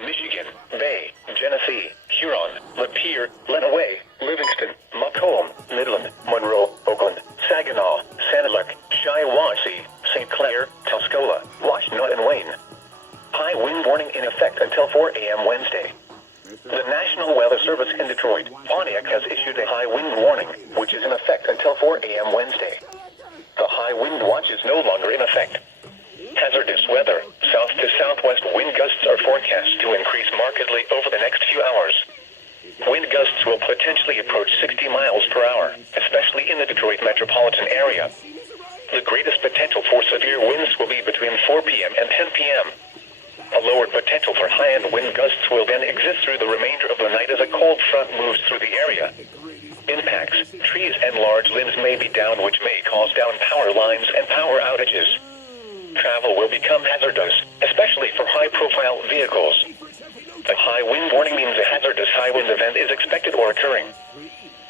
in Michigan, Bay, Genesee, Huron, Lapeer, Lenawee, Livingston, Macomb, Midland, Monroe, Oakland, Saginaw, Sanilac, Shiawassee, St. Clair, Tuscola, Washtenaw, and Wayne. High wind warning in effect until 4 a.m. Wednesday. The National Weather Service in Detroit, Pontiac has issued a high wind warning, which is in effect until 4 a.m. Wednesday. The high wind watch is no longer in effect. Hazardous weather, south to southwest wind gusts are forecast to increase markedly over the next few hours. Wind gusts will potentially approach 60 miles per hour, especially in the Detroit metropolitan area. The greatest potential for severe winds will be between 4 p.m. and 10 p.m. A lower potential for high-end wind gusts will then exist through the remainder of the night as a cold front moves through the area. Impacts, trees and large limbs may be down, which may cause down power lines and power outages. Travel will become hazardous, especially for high-profile vehicles. A high wind warning means a hazardous high wind event is expected or occurring.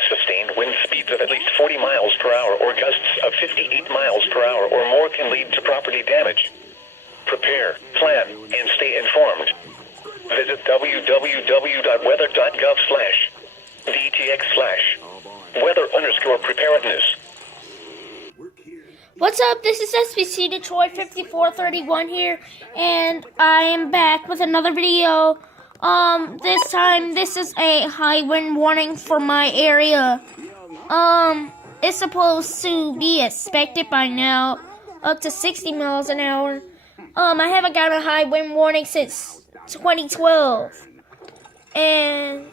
Sustained wind speeds of at least 40 miles per hour or gusts of 58 miles per hour or more can lead to property damage. Prepare, plan, and stay informed. Visit www.weather.gov/DTX/weather_preparedness. What's up? This is SBC Detroit 5431 here, and I am back with another video. This time, this is a high wind warning for my area. It's supposed to be expected by now, up to 60 miles an hour. I haven't gotten a high wind warning since 2012, and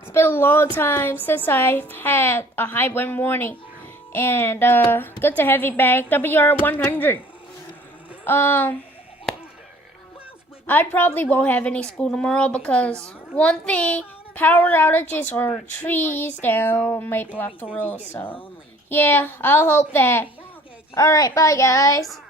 it's been a long time since I've had a high wind warning, and good to have you back, WR100. I probably won't have any school tomorrow because one thing, power outages or trees down might block the road, so yeah, I'll hope that. Alright, bye guys.